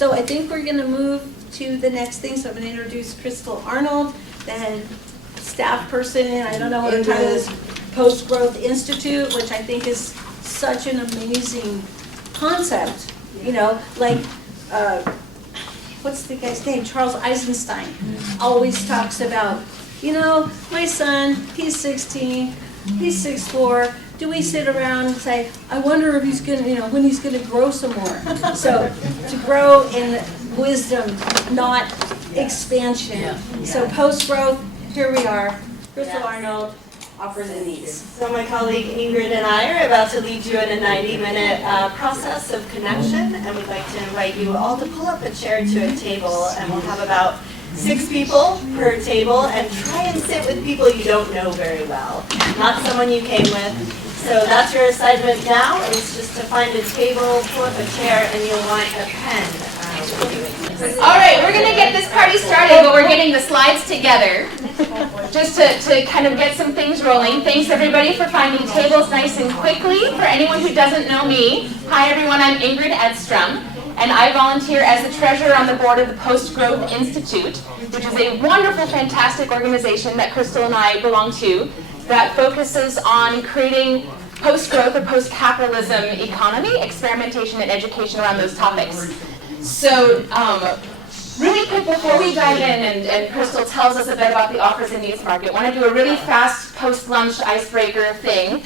So I think we're going to move to the next thing. So I'm going to introduce Crystal Arnold, the head staff person, I don't know what the title is, Post-Growth Institute, which I think is such an amazing concept. You know, like, what's the guy's name? Charles Eisenstein always talks about, you know, my son, he's 16, he's 6'4". Do we sit around and say, I wonder if he's going to, you know, when he's going to grow some more? So to grow in wisdom, not expansion. So post-growth, here we are. Crystal Arnold, offers and needs. So my colleague Ingrid and I are about to lead you in a 90-minute process of connection, and we'd like to invite you all to pull up a chair to a table, and we'll have about 6 people per table, and try and sit with people you don't know very well, not someone you came with. So that's your assignment now, is just to find a table, pull up a chair, and you'll want a pen. All right, we're going to get this party started, but we're getting the slides together just to kind of get some things rolling. Thanks everybody for finding tables nice and quickly. For anyone who doesn't know me, hi everyone, I'm Ingrid Edstrom, and I volunteer as the treasurer on the board of the Post-Growth Institute, which is a wonderful, fantastic organization that Crystal and I belong to that focuses on creating post-growth or post-capitalism economy, experimentation, and education around those topics. So really quick before we dive in and Crystal tells us a bit about the offers and needs market, I want to do a really fast post-lunch icebreaker thing.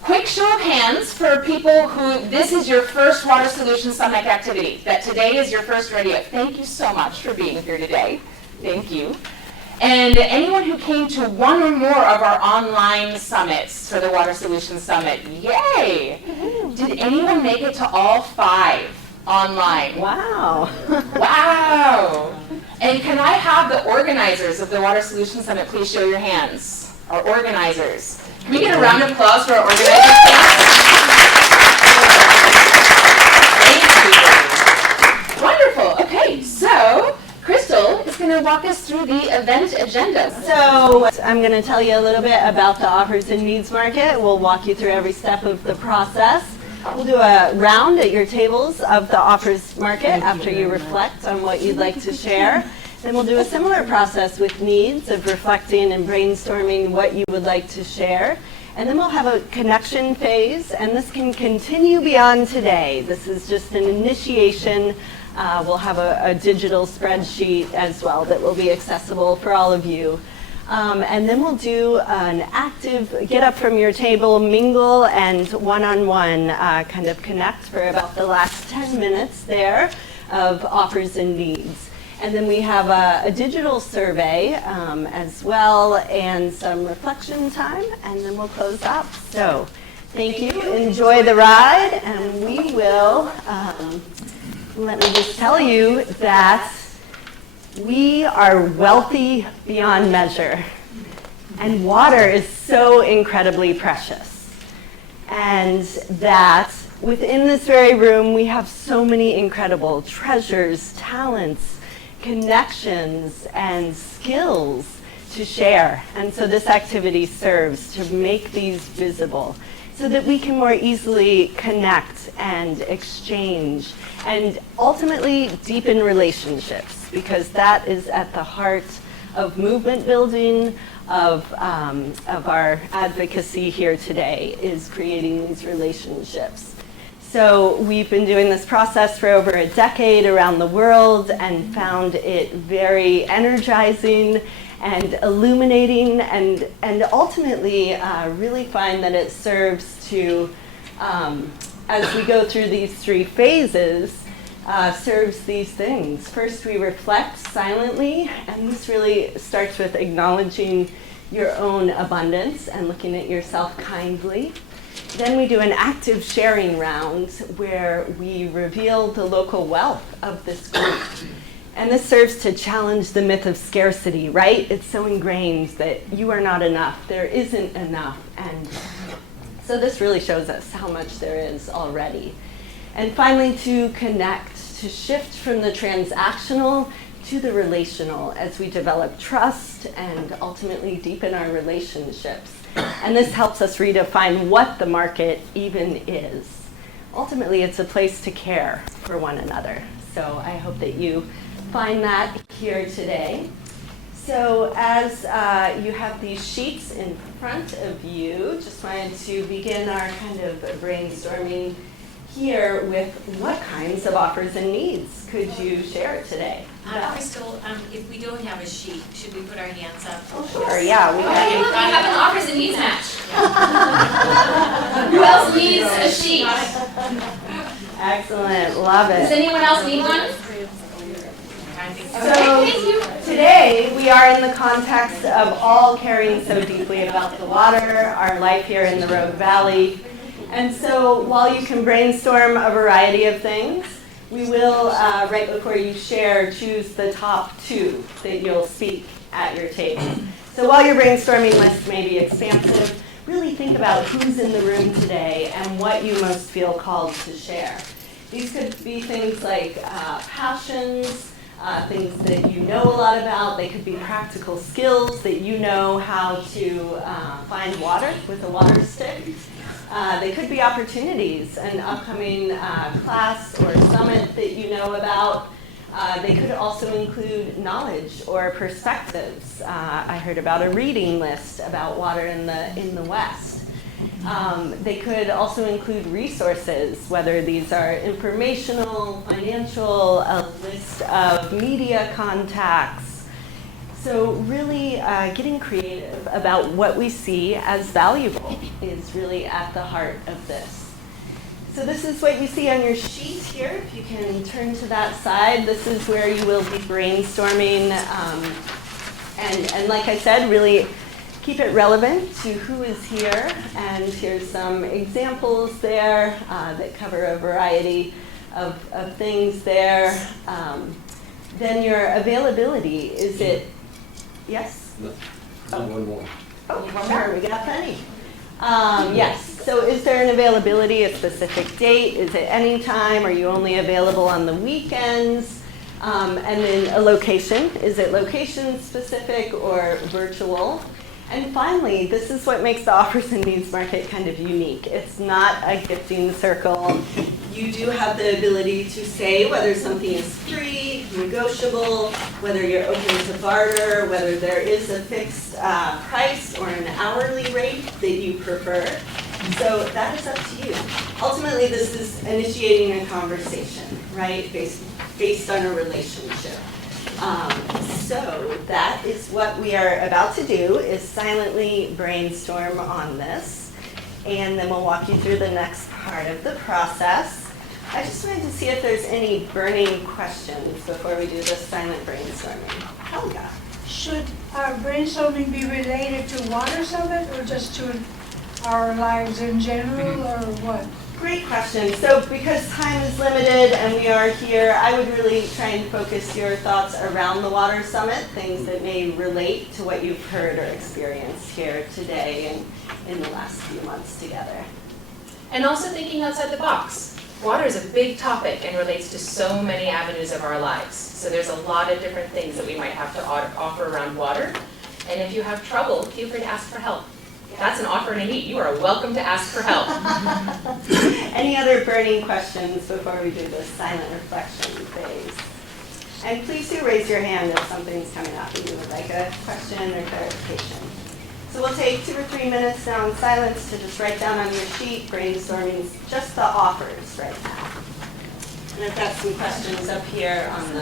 Quick show of hands for people who this is your first Water Solutions Summit activity, that today is your first rodeo. Thank you so much for being here today. Thank you. And anyone who came to one or more of our online summits for the Water Solutions Summit, yay! Did anyone make it to all 5 online? Wow. Wow! And can I have the organizers of the Water Solutions Summit please show your hands? Our organizers. Can we get a round of applause for our organizers? Thank you. Wonderful. Okay, so Crystal is going to walk us through the event agenda. So I'm going to tell you a little bit about the offers and needs market. We'll walk you through every step of the process. We'll do a round at your tables of the offers market after you reflect on what you'd like to share. Then we'll do a similar process with needs of reflecting and brainstorming what you would like to share. And then we'll have a connection phase, and this can continue beyond today. This is just an initiation. We'll have a digital spreadsheet as well that will be accessible for all of you. And then we'll do an active get up from your table, mingle, and one-on-one kind of connect for about the last 10 minutes there of offers and needs. And then we have a digital survey as well, and some reflection time, and then we'll close up. So thank you, enjoy the ride, and we will, let me just tell you that we are wealthy beyond measure, and water is so incredibly precious. And that within this very room, we have so many incredible treasures, talents, connections, and skills to share. And so this activity serves to make these visible so that we can more easily connect and exchange and ultimately deepen relationships, because that is at the heart of movement building, of our advocacy here today, is creating these relationships. So we've been doing this process for over a decade around the world and found it very energizing and illuminating, and ultimately really find that it serves to, as we go through these 3 phases, serves these things. First, we reflect silently, and this really starts with acknowledging your own abundance and looking at yourself kindly. Then we do an active sharing round where we reveal the local wealth of this group. And this serves to challenge the myth of scarcity, right? It's so ingrained that you are not enough, there isn't enough. And so this really shows us how much there is already. And finally, to connect, to shift from the transactional to the relational as we develop trust and ultimately deepen our relationships. And this helps us redefine what the market even is. Ultimately, it's a place to care for one another. So I hope that you find that here today. So as you have these sheets in front of you, just wanted to begin our kind of brainstorming here with what kinds of offers and needs could you share today? Crystal, if we don't have a sheet, should we put our hands up? Oh, sure, yeah. We Okay, look, we have an offers and needs match. Who else needs a sheet? Excellent, love Does it. anyone else need one? I think Okay, So thank you. today we are in the context of all caring so deeply about the water, our life here in the Rogue Valley. And so while you can brainstorm a variety of things, we will, right before you share, choose the top 2 that you'll speak at your table. So while your brainstorming list may be expansive, really think about who's in the room today and what you most feel called to share. These could be things like passions, things that you know a lot about. They could be practical skills that you know how to find water with a water stick. They could be opportunities, an upcoming class or summit that you know about. They could also include knowledge or perspectives. I heard about a reading list about water in the West. They could also include resources, whether these are informational, financial, a list of media contacts. So really getting creative about what we see as valuable is really at the heart of this. So this is what you see on your sheet here. If you can turn to that side, this is where you will be brainstorming. And like I said, really keep it relevant to who is here. And here's some examples there that cover a variety of things there. Then your availability, is it? Yes? One more. Oh, sure, we got plenty. Yes, so is there an availability, a specific date? Is it any time? Are you only available on the weekends? And then a location. Is it location specific or virtual? And finally, this is what makes the Offers and Needs Market kind of unique. It's not a gifting circle. You do have the ability to say whether something is free, negotiable, whether you're open to barter, whether there is a fixed price or an hourly rate that you prefer. So that is up to you. Ultimately, this is initiating a conversation, right, based on a relationship. So that is what we are about to do, is silently brainstorm on this. And then we'll walk you through the next part of the process. I just wanted to see if there's any burning questions before we do this silent brainstorming. Helga. Should our brainstorming be related to Water Summit or just to our lives in general or what? Great question. So because time is limited and we are here, I would really try and focus your thoughts around the Water Summit, things that may relate to what you've heard or experienced here today and in the last few months together. And also thinking outside the box. Water is a big topic and relates to so many avenues of our lives. So there's a lot of different things that we might have to offer around water. And if you have trouble, feel free to ask for help. That's an offer and a need. You are welcome to ask for help. Any other burning questions before we do this silent reflection phase? And please do raise your hand if something's coming up and you would like a question or clarification. So we'll take 2 or 3 minutes now in silence to just write down on your sheet, brainstorming just the offers right now. And I've got some questions up here on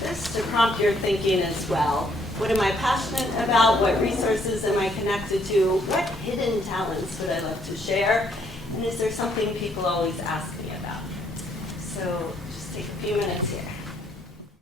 this to prompt your thinking as well. What am I passionate about? What resources am I connected to? What hidden talents would I love to share? And is there something people always ask me about? So just take a few minutes here.